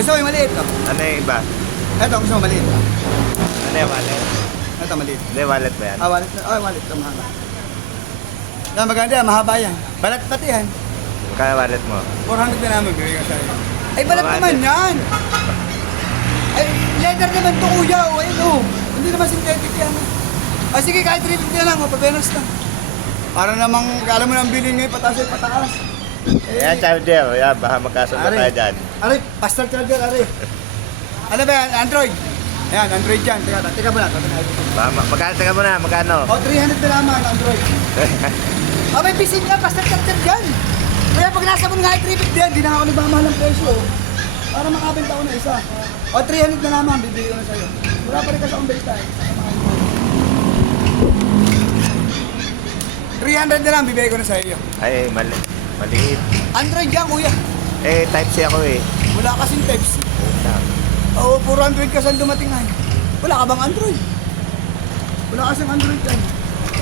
Gusto mo yung maliit, oh. Ano yung iba? Ito, gusto mo maliit, oh. Ano yung wallet? Ito, maliit. Hindi, wallet ba yan? Wallet. Wallet. Ito, mahaba. Yan, maganda yan. Mahaba yan. Balat pati yan. Kaya wallet mo? 400 na naman, bibigay ko sa'yo. Ay, balat Wallet. naman yan. Ay, leather naman to, kuya. O, ayun, oh. Hindi naman synthetic yan. Ay, sige, kahit 350 na lang. Mapabenos na. Para namang, alam mo nang bilhin ngayon, pataas ay pataas. Yan, charger. Yan, baka magkasundo tayo dyan. Aray, pastor charger, aray. Ano ba yan? Android? Ayan, Android yan. Teka muna. Magkano, teka muna, magkano? O, 300 na naman, Android. May pisin ka, pastor charger dyan. Kaya pag nasa mo nga ay 350 yan, di na ako nagmamahal ng presyo. Para makabenta ko na isa. O, 300 na naman, bibigay ko na sa'yo. Wala pa rin ka sa kumbenta eh. 300 na lang, bibigay ko na sa'yo. Ay, maliit. Android yan, kuya. Eh, type C ako eh. Wala kasing types. Oo, puro Android ka saan dumating ay. Wala ka bang Android? Wala kasing Android yan.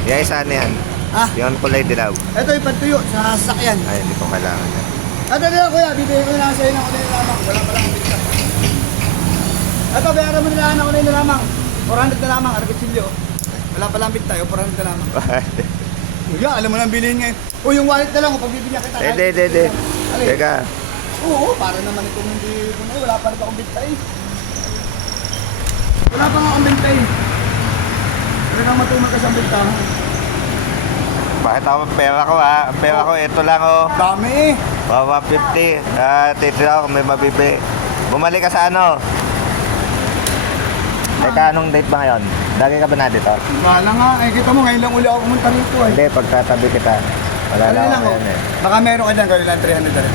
Yung isa na yan. Ha? Yung kulay dilaw. Ito yung patuyo sa sasakyan. Ay, hindi ko kailangan yan. Ito na lang kuya, bibigay ko na lang sa'yo ng kulay na lamang. Wala pa lang ang bigla. Ito, bayaran mo na lang ng kulay na lamang. 400 na lamang, Arbitsilyo. Wala pa lang bigla, 400 na lamang. Kuya, alam mo nang bilhin ngayon. O, yung wallet na lang, kung pagbibigyan kita. Hindi. Teka. Oo, para naman itong hindi ko na, wala pa rin akong bigta eh. Wala pa nga akong bigta eh. Wala kang matumag ka sa bigta. Bakit ako pera ko ha? Ang pera ko, ito lang oh. Dami eh. 150. Titira ako, may mabibi. Bumalik ka sa ano? Teka, anong date ba ngayon? Lagi ka ba na dito? Bahala nga, eh kita mo ngayon lang uli ako pumunta rito eh. Hindi, pagkatabi kita. Wala Ano lang lang ako oh. yan eh. Baka meron ka dyan, gawin lang 300 na rin.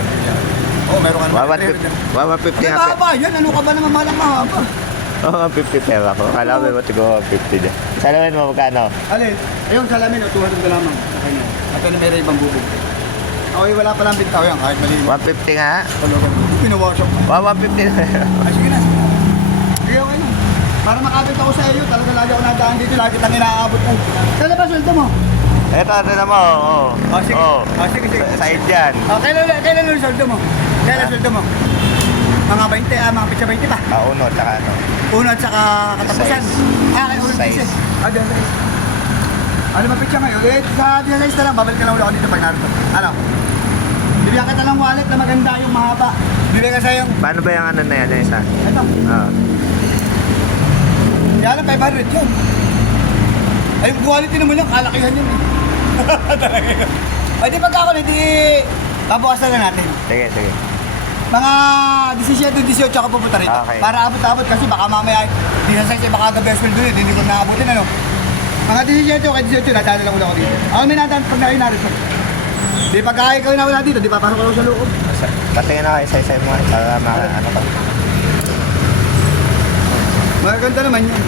Oo, meron ka naman 300. 150 Hindi nga. mahaba yan, ano ka ba naman malang mahaba? Oo, 150 pera ko. Kala ko may matigo 150 dyan. Salamin mo, magkano? Alin, ayun salamin o 200 na lamang. Okay na. At ano meron ibang bubog. Okay, wala pa lang bintaw yan, kahit mali. 150 nga. Pinawashok mo. 150 na. Ay, sige na. Sige, okay na. Para makabit ako sa iyo, talaga lagi ako nadaan dito, lagi kitang inaabot ko. Kailan ba sweldo mo? Ito, na mo. Oo. Oh, sige. Oo. Oh, sige. Side dyan. Oh, kailan yung sweldo mo? Kailan sweldo mo? Mga 20, mga pitsa 20 pa. Uno, tsaka ano. Uno at saka katapusan. Kaya ulo Size. pieces. Diyan, size. Ano ba pitsa ngayon? Sa size na lang, babalik ka lang ulit ako dito pag narito. Ano? Bibigyan kita ng wallet na maganda yung mahaba. Bibigyan ka sa'yo. Paano ba yung ano na yan? Yung isa? Ito. Oo. Kaya lang 500 yun. Ay, yung quality naman yan, kalakihan yun eh. Talaga yun. Ay, di pagka ako na, di babawasan na natin. Sige. Mga 17-18 ako pupunta rito. Okay. Para abot-abot kasi baka mamaya, di na sa'yo, baka gabi as well doon, hindi ko naabutin ano. Mga 17 o 18, nadali lang ulit ako dito. Ako may nadaan pag nakain narito. Di pagka ikaw na wala dito, di papasok ako sa loob. Patingin ako isa-isa mo. Para ano pa. Maganda naman yun.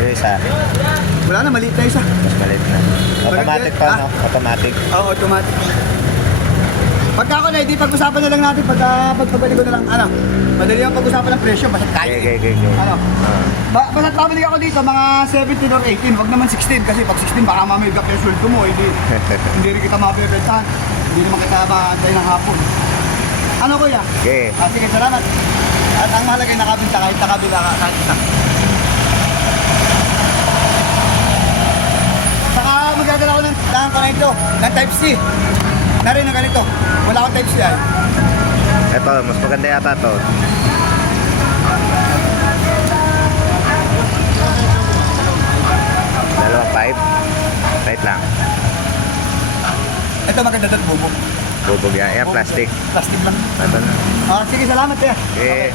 Yung isa. Wala na, maliit na isa. Mas maliit na. Automatic to, no? Automatic. Oo, automatic. Pagka ako na, hindi pag-usapan na lang natin pagpabalik ko na lang. Ano? Madali yung pag-usapan ng presyo, basta kaya. Okay. Ano? Basta pabalik ako dito, mga 17 or 18, wag naman 16 kasi pag 16 baka mamaya bigla yung sweldo mo, hindi rin kita mabibentahan. Hindi naman kita maantay ng hapon. Ano kuya? Okay. Sige, salamat. At ang mahalaga ay nakabinta kahit nakabila ka kahit isa. Saka magdadala ko ng ito, ng Type C. Na rin ng ganito. Wala akong Type C ay. Ito, mas maganda yata to. Dalawang 5. Right lang. Ito maganda doon, bubog. Bubog yan. Ayan, plastic. Plastic lang. Ito na. Sige, salamat eh. Okay.